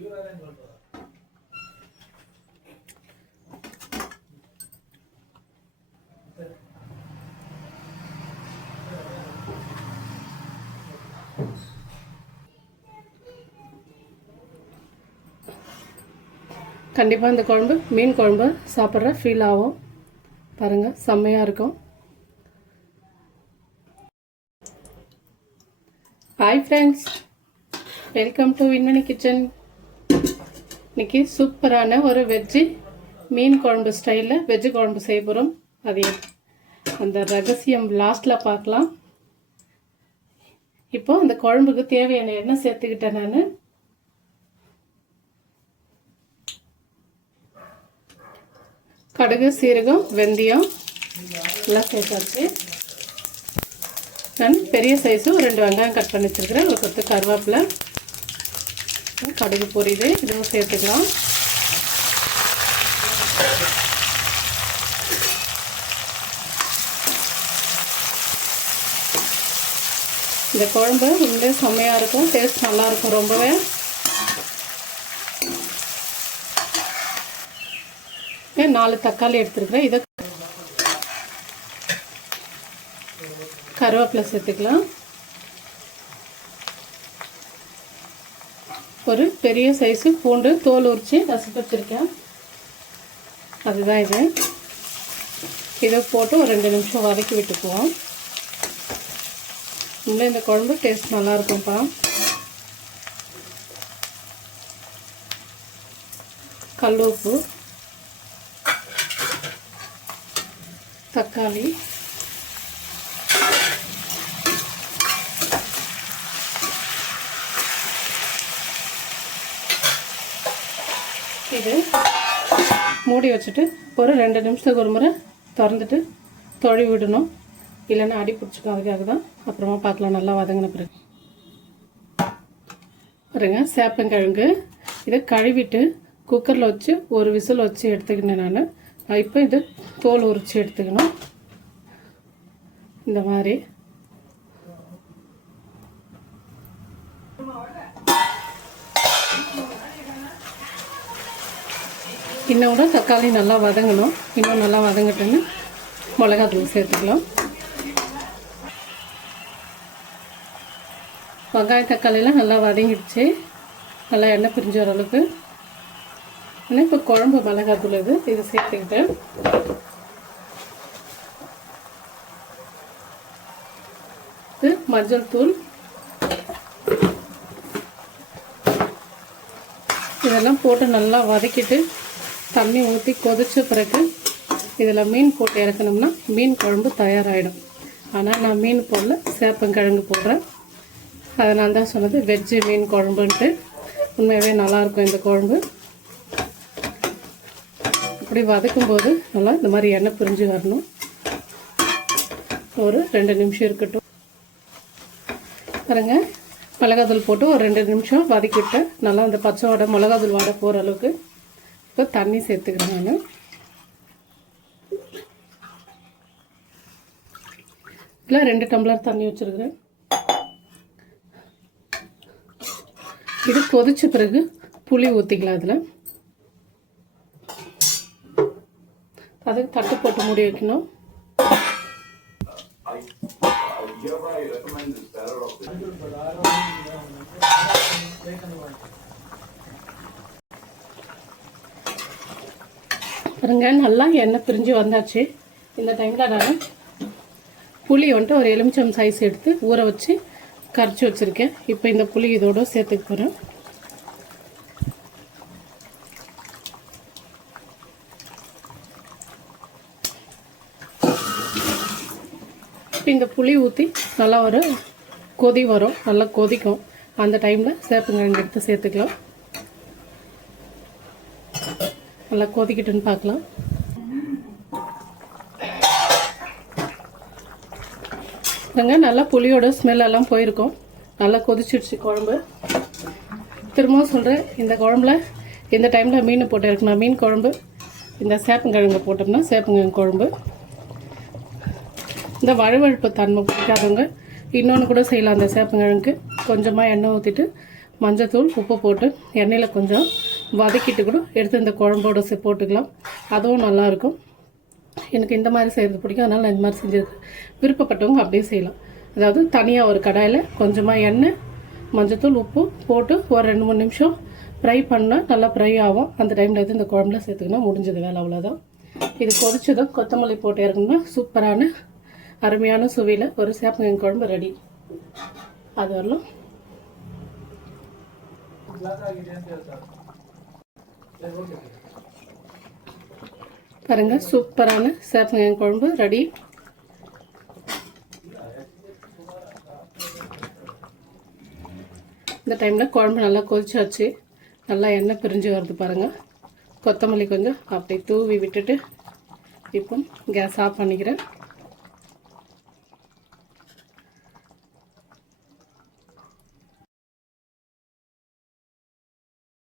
கண்டிப்பாக இந்த குழம்பு மீன் குழம்பு சாப்பிட்ற ஃபீல் ஆகும். பாருங்கள், செம்மையாக இருக்கும். Hi friends, welcome to Vinmani kitchen. இன்றைக்கி சூப்பரான ஒரு வெஜ்ஜு மீன் குழம்பு ஸ்டைலில் வெஜ்ஜு குழம்பு செய்ய போகிறோம். அது அந்த ரகசியம் லாஸ்ட்டில் பார்க்கலாம். இப்போது அந்த குழம்புக்கு தேவையான எண்ணெய் சேர்த்துக்கிட்டேன். நான் கடுகு, சீரகம், வெந்தயம் எல்லாம் சேர்த்தாச்சு. நான் பெரிய சைஸு 2 வெங்காயம் கட் பண்ணி வச்சுருக்கிறேன். ஒரு கொத்து கருவேப்பிலை, கடுகு பொரியுது, இதுவும் சேர்த்துக்கலாம். இந்த குழம்பு உண்மையிலே செம்மையாக இருக்கும், டேஸ்ட் நல்லாயிருக்கும் ரொம்பவே. நாலு தக்காளி எடுத்துருக்கிறேன். இதை கருவேப்பிலை சேர்த்துக்கலாம். ஒரு பெரிய சைஸு பூண்டு தோல் உரித்து நசுக்கி வச்சுருக்கேன், அதுதான் இது. இதை போட்டு ஒரு 2 நிமிஷம் வதக்கி விட்டுக்குவோம். இன்னும் இந்த குழம்பு டேஸ்ட் நல்லாயிருக்கும்ப்பா. கல் உப்பு, தக்காளி, இது மூடி வச்சுட்டு ஒரு 2 நிமிஷத்துக்கு ஒரு முறை திறந்துட்டு தொழி விடணும், இல்லைன்னா அடி பிடிச்சிக்கும். அதுக்காக தான். அப்புறமா பார்க்கலாம் நல்லா வதங்கின பிறகு. பாருங்க, சேப்பங்கிழங்கு இதை கழுவிட்டு குக்கரில் வச்சு ஒரு விசில் வச்சு எடுத்துக்கினேன் நான். இப்போ இது தோல் உரித்து எடுத்துக்கணும். இந்த மாதிரி இன்னும் கூட தக்காளி நல்லா வதங்கணும். இன்னும் நல்லா வதங்கிட்டேன்னு மிளகாத்தூள் சேர்த்துக்கலாம். வெங்காயம் தக்காளிலாம் நல்லா வதங்கிடுச்சு, நல்லா எண்ணெய் பிரிஞ்சு வர அளவுக்கு. ஆனால் இப்போ குழம்பு மிளகாத்தூள் இது சேர்த்துக்கிட்டேன். இது மஞ்சள் தூள், இதெல்லாம் போட்டு நல்லா வதக்கிட்டு தண்ணி ஊற்றி கொதிச்ச பிறகு இதில் மீன் போட்டு இறக்கணும்னா மீன் குழம்பு தயாராகிடும். ஆனால் நான் மீன் போடல, சேப்பங்கிழங்கு போடுறேன். அதனால தான் சொன்னது வெஜ்ஜு மீன் குழம்புன்ட்டு. உண்மையாகவே நல்லாயிருக்கும் இந்த குழம்பு. அப்படி வதக்கும்போது நல்லா இந்த மாதிரி எண்ணெய் பிரிஞ்சு வரணும். ஒரு 2 நிமிஷம் இருக்கட்டும். பாருங்க, மிளகாத்தூள் போட்டு ஒரு 2 நிமிஷம் வதக்கிவிட்டேன். நல்லா அந்த பச்சை வடை மிளகாத்தூள் வடை போகிற அளவுக்கு. இப்போ தண்ணி சேர்த்துக்கிறேன் நான். இல்லை 2 டம்ளர் தண்ணி வச்சுருக்கிறேன். இது கொதிச்ச பிறகு புளி ஊற்றிக்கலாம். அதில் அதுக்கு தட்டு போட்டு மூடி வைக்கணும். பாருங்க, நல்லா எண்ணெய் பிரிஞ்சு வந்தாச்சு. இந்த டைமில் நான் புளி வந்துட்டு ஒரு எலுமிச்சம் சைஸ் எடுத்து ஊற வச்சு கரைச்சி வச்சுருக்கேன். இப்போ இந்த புளி இதோட சேர்த்துக்க போகிறேன். இந்த புளி ஊற்றி நல்லா ஒரு கொதி வரும், நல்லா கொதிக்கும். அந்த டைமில் சேப்பங்கிழங்கு எடுத்து சேர்த்துக்கலாம். நல்லா கொதிக்கிட்டுன்னு பார்க்கலாம். நல்லா புளியோட ஸ்மெல்லெல்லாம் போயிருக்கும். நல்லா கொதிச்சிடுச்சு குழம்பு. திரும்பவும் சொல்கிறேன், இந்த குழம்புல இந்த டைமில் மீன் போட்டு இருக்கணும். மீன் குழம்பு இந்த சேப்பங்கிழங்கு போட்டோம்னா சேப்பங்கிழங்கு குழம்பு. இந்த வழுவழுப்பு தன்மை பிடிக்காதவங்க இன்னொன்று கூட செய்யலாம். அந்த சேப்பங்கிழங்கு கொஞ்சமாக எண்ணெய் ஊற்றிட்டு மஞ்சத்தூள் உப்பு போட்டு எண்ணெயில் கொஞ்சம் வதக்கிட்டு கூட எடுத்து இந்த குழம்போட போட்டுக்கலாம். அதுவும் நல்லாயிருக்கும். எனக்கு இந்த மாதிரி செய்கிறது பிடிக்கும், அதனால் நான் இந்த மாதிரி செஞ்சுருக்கேன். விருப்பப்பட்டவங்க அப்படியே செய்யலாம். அதாவது தனியாக ஒரு கடாயில் கொஞ்சமாக எண்ணெய், மஞ்சத்தூள், உப்பு போட்டு ஒரு 2-3 நிமிஷம் ஃப்ரை பண்ணால் நல்லா ஃப்ரை ஆகும். அந்த டைமில் எது இந்த குழம்புல சேர்த்துக்கினா முடிஞ்சது வேலை, அவ்வளோதான். இது கொதிச்சதும் கொத்தமல்லி போட்டு இறக்கணும்னா சூப்பரான அருமையான சுவையில் ஒரு சேப்பங்கிழங்கு குழம்பு ரெடி. அது வரலாம் பாருங்க, சூப்பரான சேப்பங்கிழங்கு குழம்பு ரெடி. இந்த டைமில் குழம்பு நல்லா கொதிச்சாச்சு, நல்லா எண்ணெய் பிரிஞ்சு வருது பாருங்கள். கொத்தமல்லி கொஞ்சம் அப்படியே தூவி விட்டுட்டு இப்போ கேஸ் ஆஃப் பண்ணிக்கிறேன்.